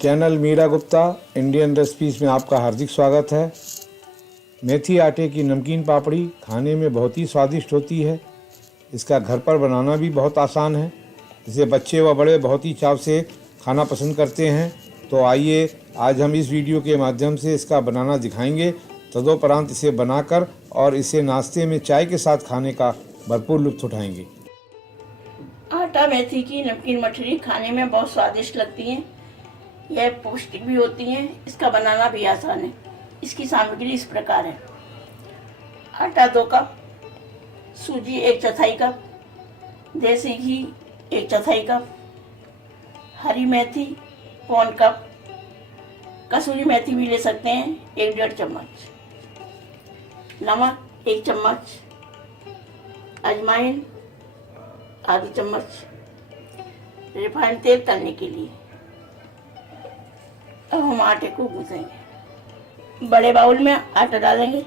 Channel Meera Gupta Indian recipes में आपका हार्दिक स्वागत है। मेथी आटे की नमकीन पापड़ी खाने में बहुत ही स्वादिष्ट होती है। इसका घर पर बनाना भी बहुत आसान है। इसे बच्चे व बड़े बहुत ही चाव से खाना पसंद करते हैं। तो आइए आज हम इस वीडियो के माध्यम से इसका बनाना दिखाएंगे। तदोपरांत इसे बनाकर और इसे नाश्ते में चाय के साथ खाने का भरपूर लुत्फ उठाएंगे। आटा मेथी की नमकीन मठरी खाने में बहुत स्वादिष्ट लगती हैं। यह पौष्टिक भी होती हैं। इसका बनाना भी आसान है। इसकी सामग्री इस प्रकार है: आटा 2 कप, सूजी 1/4 कप, देसी घी 1/4 कप, हरी मेथी 1 कप, कसूरी मेथी भी ले सकते हैं 1-1.5 चम्मच, नमक 1 चम्मच, अजवाइन आधी चम्मच, रिफाइंड तेल तलने के लिए। अब हम आटे को गूंथेंगे। बड़े बाउल में आटा डालेंगे,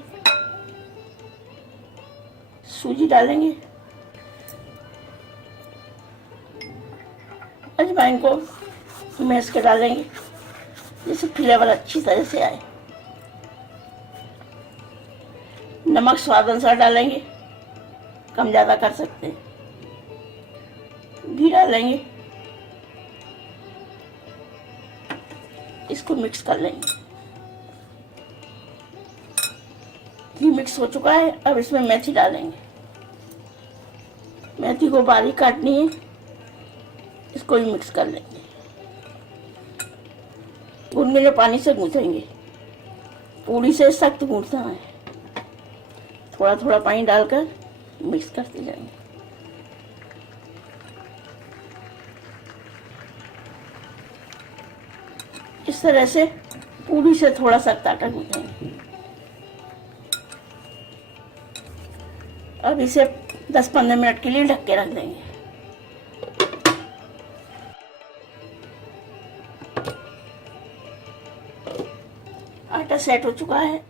सूजी डालेंगे, अजवाइन को मैश कर डालेंगे जिससे फ्लेवर अच्छी तरह से आए। नमक स्वाद अनुसार डालेंगे, कम ज़्यादा कर सकते हैं। घी डालेंगे, इसको मिक्स कर लेंगे। घी मिक्स हो चुका है। अब इसमें मेथी डालेंगे। मेथी को बारीक काटनी है। इसको भी मिक्स कर लेंगे। गुनगुने पानी से गूंथेंगे। पूरी से सख्त गूंथना है। थोड़ा थोड़ा पानी डालकर मिक्स करते जाएंगे। इस तरह से पूरी से थोड़ा सख्त आटा गूंथेंगे। अब इसे 10-15 मिनट के लिए ढक के रख देंगे। आटा सेट हो चुका है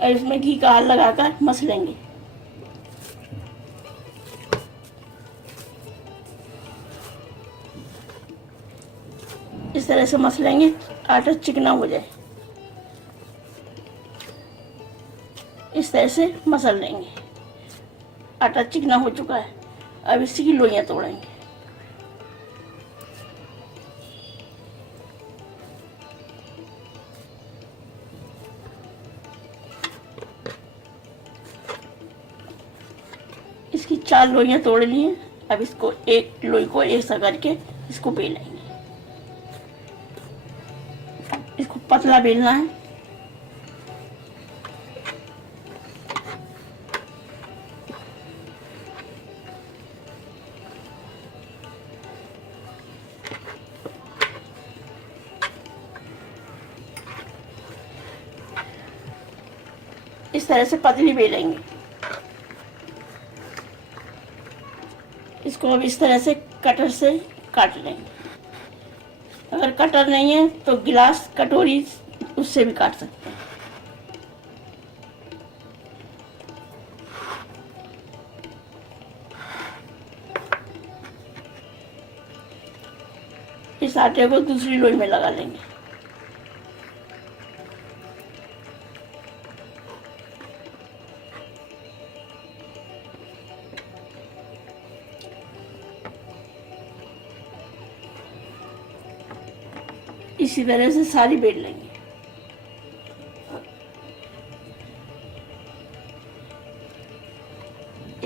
और इसमें घी का हाथ लगाकर मस लेंगे। इस तरह से मस लेंगे, आटा चिकना हो जाए। इस तरह से मसल लेंगे। आटा चिकना हो चुका है। अब इसी की लोइयां तोड़ेंगे। इसकी 4 लोइयां तोड़ ली हैं। अब इसको एक लोई को एक सा करके इसको बेलेंगे। इसको पतला बेलना है। इस तरह से पतली बेलेंगे। इसको अब इस तरह से कटर से काट लेंगे। अगर कटर नहीं है तो गिलास कटोरी उससे भी काट सकते हैं। इस आटे को दूसरी लोई में लगा लेंगे। इसी तरह से सारी बेल लेंगे।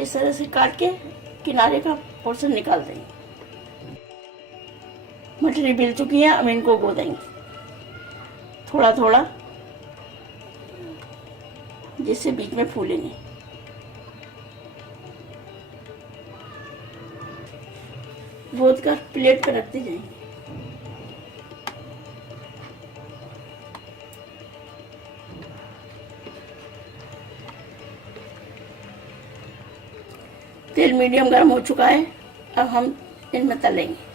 इस तरह से काट के किनारे का पोर्शन निकाल देंगे। मठरी बेल चुकी है। अब इनको गो देंगे थोड़ा थोड़ा, जिससे बीच में फूलेंगे। गोद कर प्लेट पर रखते जाएंगे। तेल मीडियम गर्म हो चुका है। अब हम इनमें तलेंगे।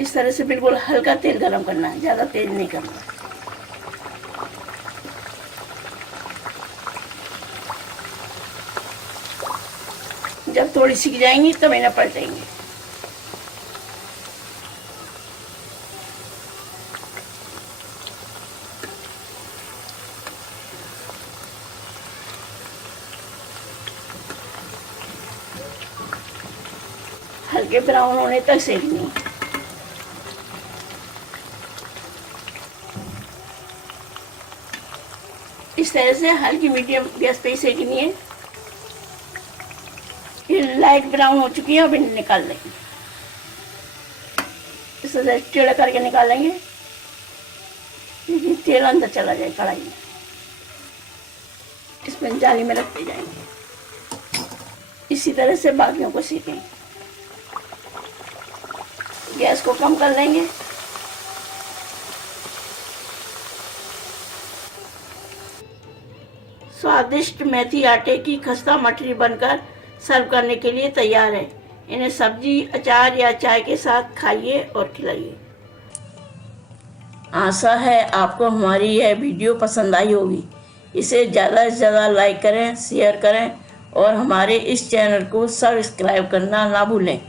इस तरह से बिल्कुल हल्का तेल गरम करना है, ज़्यादा तेज नहीं करना। जब थोड़ी सीख जाएंगी तब इन्हें पलटेंगे। हल्के ब्राउन होने तक सेकनी है। इस तरह से हल्की मीडियम गैस पे ही सेकनी है। ये लाइट ब्राउन हो चुकी है, अब इन्हें निकाल लेंगे। इस तरह से टेढ़ा करके निकालेंगे, लेकिन तेल अंदर चला जाए कढ़ाई में। इसमें जाली में रखते जाएंगे। इसी तरह से बाकियों को सेकेंगे। गैस को कम कर लेंगे। स्वादिष्ट मेथी आटे की खस्ता मठरी बनकर सर्व करने के लिए तैयार है। इन्हें सब्जी, अचार या चाय के साथ खाइए और खिलाइए। आशा है आपको हमारी यह वीडियो पसंद आई होगी। इसे ज़्यादा से ज़्यादा लाइक करें, शेयर करें और हमारे इस चैनल को सब्सक्राइब करना ना भूलें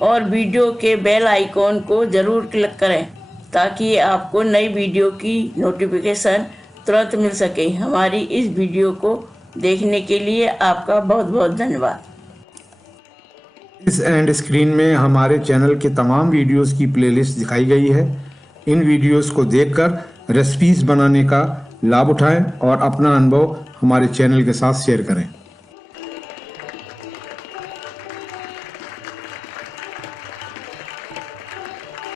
और वीडियो के बेल आइकॉन को ज़रूर क्लिक करें ताकि आपको नई वीडियो की नोटिफिकेशन तुरंत मिल सके। हमारी इस वीडियो को देखने के लिए आपका बहुत बहुत धन्यवाद। इस एंड स्क्रीन में हमारे चैनल के तमाम वीडियोस की प्लेलिस्ट दिखाई गई है। इन वीडियोस को देखकर रेसिपीज बनाने का लाभ उठाएं और अपना अनुभव हमारे चैनल के साथ शेयर करें।